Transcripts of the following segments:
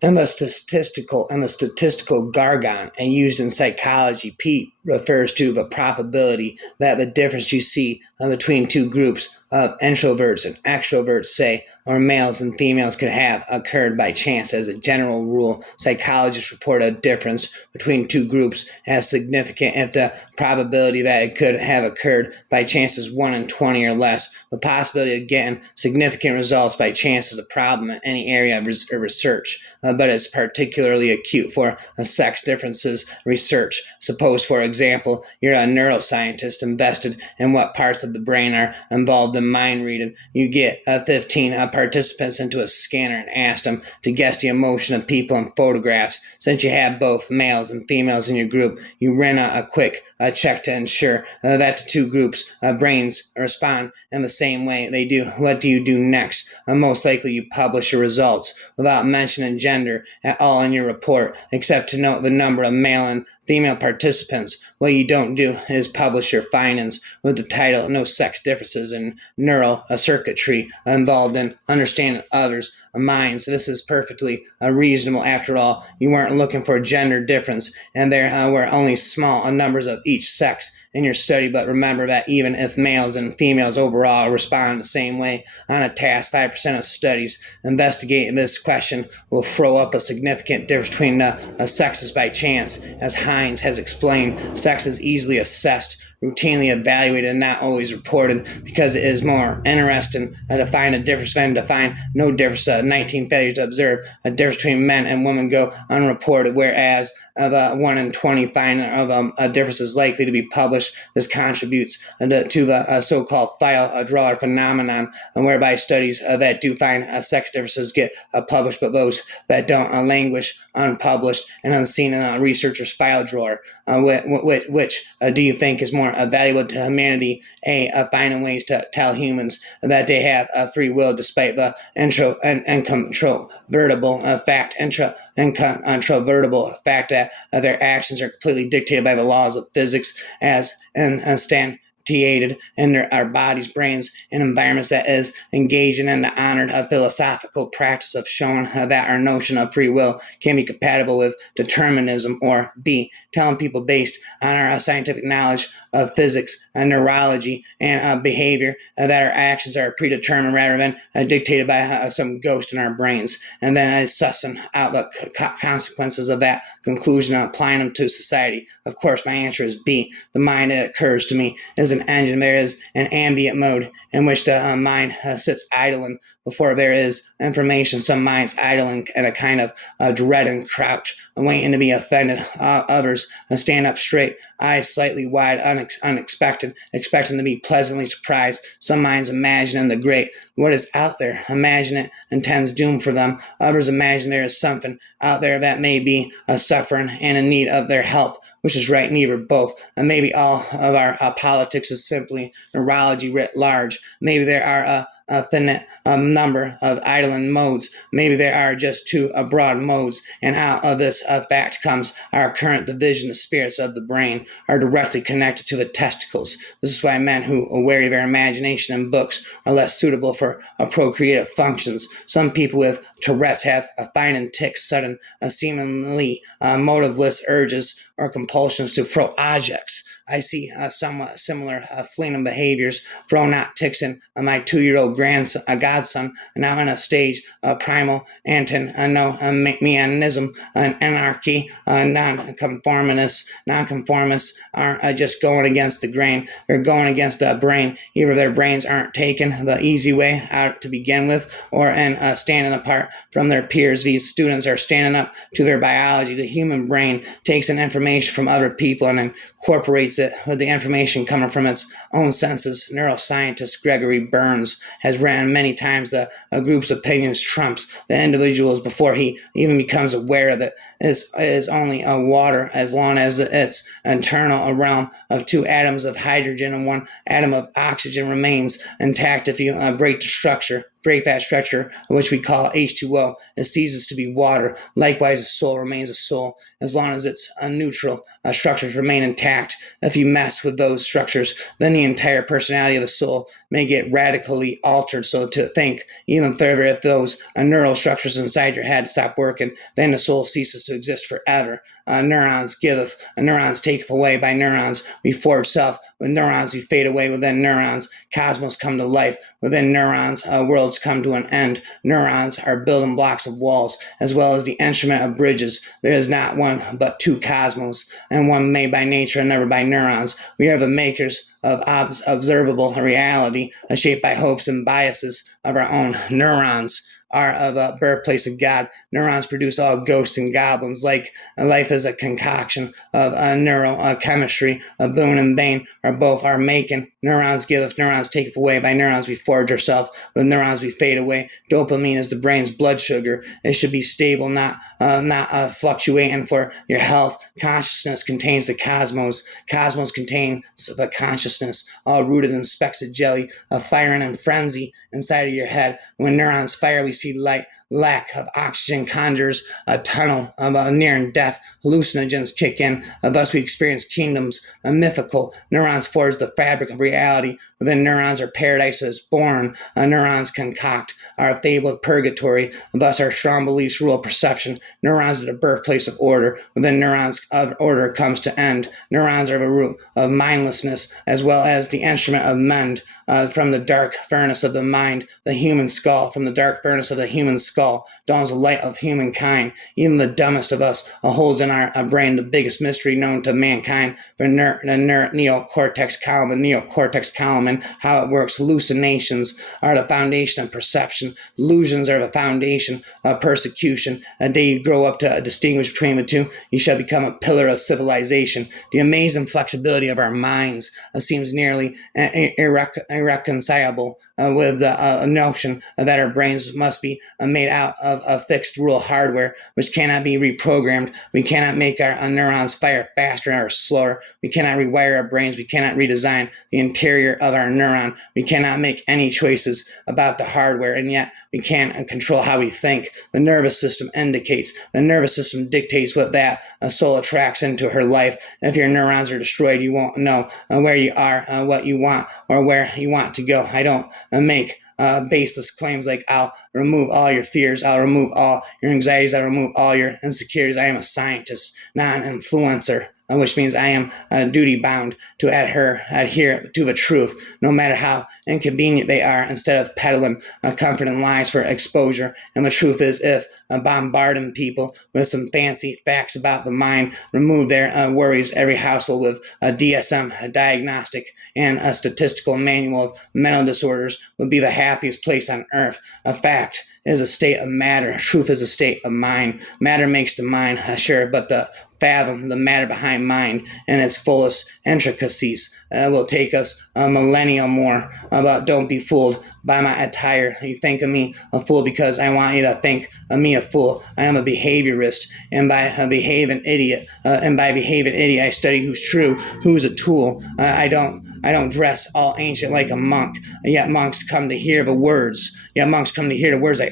And the statistical jargon and used in psychology, Pete refers to the probability that the difference you see between two groups of introverts and extroverts, say, or males and females, could have occurred by chance. As a general rule, psychologists report a difference between two groups as significant if the probability that it could have occurred by chance is 1 in 20 or less. The possibility of getting significant results by chance is a problem in any area of research, but it's particularly acute for sex differences research. Suppose, for example, you're a neuroscientist invested in what parts of the brain are involved in mind reading. You get 15 participants into a scanner and ask them to guess the emotion of people in photographs. Since you have both males and females in your group, you run a quick check to ensure that the two groups' brains respond in the same way they do. What do you do next? Most likely you publish your results without mentioning gender at all in your report, except to note the number of male and female participants. What you don't do is publish your findings with the title "No Sex Differences in Neural Circuitry Involved in Understanding Others' Minds." This is perfectly reasonable. After all, you weren't looking for a gender difference, and there were only small numbers of each sex in your study. But remember that even if males and females overall respond the same way on a task, 5% of studies investigating this question will throw up a significant difference between sexes by chance. As Hines has explained, sex is easily assessed, routinely evaluated, and not always reported because it is more interesting to find a difference than to find no difference. 19 failures to observe a difference between men and women go unreported, whereas the 1 in 20 finding of a difference is likely to be published. This contributes to the so-called file drawer phenomenon, whereby studies that do find sex differences get published, but those that don't languish unpublished and unseen in a researcher's file drawer. Which do you think is more valuable to humanity? Finding ways to tell humans that they have free will despite the incontrovertible fact that their actions are completely dictated by the laws of physics as instantiated in our bodies, brains, and environments, that is engaging in the honored philosophical practice of showing that our notion of free will can be compatible with determinism, or B, telling people based on our scientific knowledge of physics and neurology and behavior that our actions are predetermined rather than dictated by some ghost in our brains, and then sussing out the consequences of that conclusion and applying them to society. Of course, my answer is B. The mind, it occurs to me, is an engine. There is an ambient mode in which the mind sits idling before there is information. Some minds idling in a kind of dread and crouch, waiting to be offended. Others stand up straight, eyes slightly wide, unexpected, expecting to be pleasantly surprised. Some minds imagining the great, what is out there, imagine it intends doom for them. Others imagine there is something out there that may be suffering and in need of their help. Which is right? Neither, both. And maybe all of our politics is simply neurology writ large. Maybe there are a finite number of idling modes. Maybe there are just two broad modes, and out of this fact comes our current division. The spirits of the brain are directly connected to the testicles. This is why men who weary their imagination in books are less suitable for procreative functions. Some people with Tourette's have finding tics, sudden, seemingly motiveless urges or compulsions to throw objects. I see somewhat similar fleeting behaviors, throwing out tics in my 2-year-old godson, now in a stage of primal antinomianism, anarchy. Nonconformists aren't just going against the grain, they're going against the brain. Either their brains aren't taken the easy way out to begin with, or in standing apart from their peers. These students are standing up to their biology. The human brain takes in information from other people and incorporates it with the information coming from its own senses. Neuroscientist Gregory Burns has written many times that a group's opinions trumps the individual's before he even becomes aware of it. It is only water as long as its internal realm of 2 atoms of hydrogen and 1 atom of oxygen remains intact. If you break the structure, break that structure, which we call H2O, it ceases to be water. Likewise, a soul remains a soul as long as its neutral structures remain intact. If you mess with those structures, then the entire personality of the soul may get radically altered. So to think even further, if those neural structures inside your head stop working, then the soul ceases to exist forever. Neurons giveth, neurons taketh away. By neurons we forge self. With neurons we fade away. Within neurons cosmos come to life. Within neurons worlds come to an end. Neurons are building blocks of walls, as well as the instrument of bridges. There is not one but two cosmos, and one made by nature and never by neurons. We are the makers of observable reality, shaped by hopes and biases of our own. Neurons are of a birthplace of God. Neurons produce all ghosts and goblins. Like life is a concoction of neurochemistry. Boone and Bane are both our making. Neurons giveth, neurons taketh away. By neurons we forge ourselves. With neurons we fade away. Dopamine is the brain's blood sugar. It should be stable, not fluctuating for your health. Consciousness contains the cosmos. Cosmos contains the consciousness, all rooted in specks of jelly, of firing and frenzy inside of your head. When neurons fire, we see light. Lack of oxygen conjures a tunnel of near death. Hallucinogens kick in. Thus we experience kingdoms, mythical. Neurons forge the fabric of reality. Within neurons are paradises born. Neurons concoct our fabled purgatory. Thus our strong beliefs rule perception. Neurons are the birthplace of order. Within neurons of order comes to end. Neurons are the root of mindlessness, as well as the instrument of mend. From the dark furnace of the mind, the human skull. From the dark furnace of the human skull dawns the light of humankind. Even the dumbest of us holds in our brain the biggest mystery known to mankind. For the neocortex column and how it works. Hallucinations are the foundation of perception. Delusions are the foundation of persecution. A day you grow up to distinguish between the two, you shall become a pillar of civilization. The amazing flexibility of our minds seems nearly irreconcilable with the notion that our brains must be made out of a fixed rule hardware which cannot be reprogrammed. We cannot make our neurons fire faster or slower. We cannot rewire our brains. We cannot redesign the interior of our neuron. We cannot make any choices about the hardware, and yet we can control how we think. The nervous system indicates. The nervous system dictates what that soul attracts into her life. If your neurons are destroyed, you won't know where you are, what you want, or where you want to go. I don't make baseless claims like I'll remove all your fears, I'll remove all your anxieties, I'll remove all your insecurities. I am a scientist, not an influencer, which means I am duty bound to adhere to the truth, no matter how inconvenient they are, instead of peddling comforting lies for exposure. And the truth is, if bombarding people with some fancy facts about the mind remove their worries, every household with a DSM, a diagnostic, and a statistical manual of mental disorders would be the happiest place on earth. A fact is a state of matter. Truth is a state of mind. Matter makes the mind, sure, but the fathom the matter behind mind and its fullest intricacies will take us a millennium more. But don't be fooled by my attire. You think of me a fool because I want you to think of me a fool. I am a behaviorist, and by behaving idiot, I study who's true, who's a tool. I don't dress all ancient like a monk. Yet monks come to hear the words. I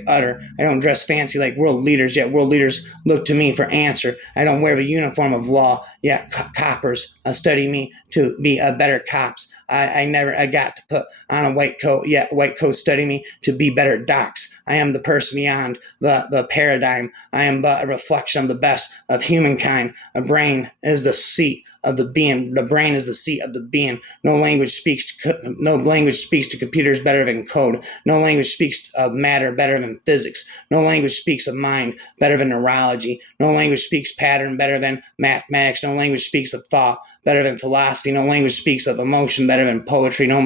utter. I don't dress fancy like world leaders. Yet world leaders look to me for answer. I don't wear the uniform of law, yet coppers study me to be better cops. I never got to put on a white coat, yet white coats study me to be better docs. I am the person beyond the paradigm. I am but a reflection of the best of humankind. A brain is the seat of the being. The brain is the seat of the being. No language speaks to computers better than code. No language speaks of matter better than physics. No language speaks of mind better than neurology. No language speaks pattern better than mathematics. No language speaks of thought better than philosophy. No language speaks of emotion better than poetry. No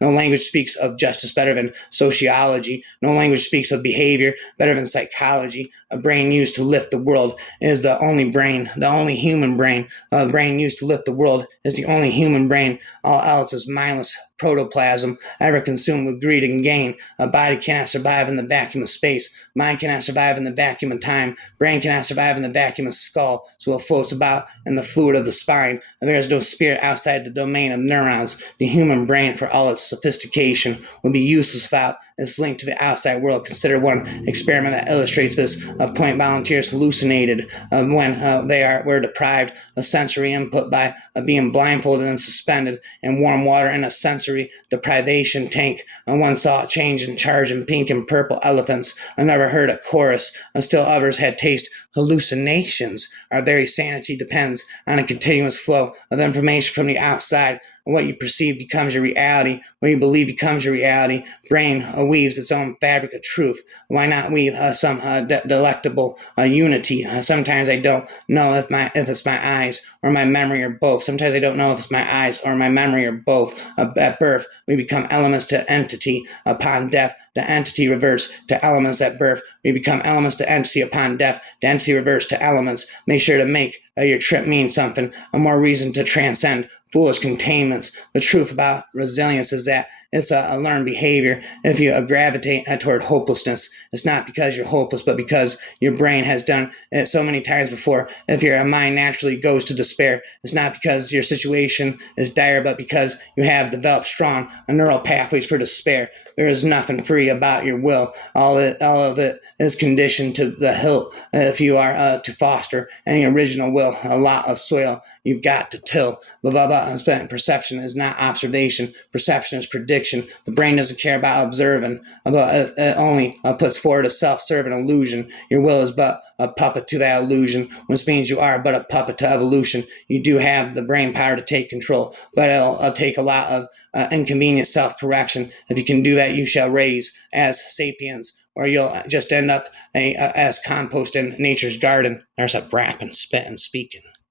language speaks of justice better than sociology. No language speaks of behavior better than psychology. A brain used to lift the world is the only human brain. A brain used to lift the world is the only human brain. All else is mindless protoplasm, ever consumed with greed and gain. A body cannot survive in the vacuum of space. Mind cannot survive in the vacuum of time. Brain cannot survive in the vacuum of skull, so it floats about in the fluid of the spine. And there is no spirit outside the domain of neurons. The human brain, for all its sophistication, would be useless without is linked to the outside world. Consider one experiment that illustrates this. Point volunteers hallucinated when they were deprived of sensory input by being blindfolded and suspended in warm water in a sensory deprivation tank. One saw a change in charge in pink and purple elephants. Another heard a chorus. Still others had taste hallucinations. Our very sanity depends on a continuous flow of information from the outside. What you perceive becomes your reality. What you believe becomes your reality. Brain weaves its own fabric of truth. Why not weave some delectable unity? Sometimes I don't know if it's my eyes or my memory or both. Sometimes I don't know if it's my eyes or my memory or both. At birth, we become elements to entity. Upon death, the entity reverts to elements. At birth, we become elements to entity. Upon death, the entity reverts to elements. Make sure to make your trip mean something. A more reason to transcend foolish containments. The truth about resilience is that it's a learned behavior. If you gravitate toward hopelessness, it's not because you're hopeless, but because your brain has done it so many times before. If your mind naturally goes to despair, it's not because your situation is dire, but because you have developed strong neural pathways for despair. There is nothing free about your will. All of it is conditioned to the hilt. If you are to foster any original will, a lot of soil you've got to till. Blah, blah, blah. Perception is not observation. Perception is prediction. The brain doesn't care about observing, but it only puts forward a self-serving illusion. Your will is but a puppet to that illusion, which means you are but a puppet to evolution. You do have the brain power to take control, but it'll take a lot of inconvenient self-correction. If you can do that, you shall raise as sapiens, or you'll just end up as compost in nature's garden. There's a rapping, spitting, speaking.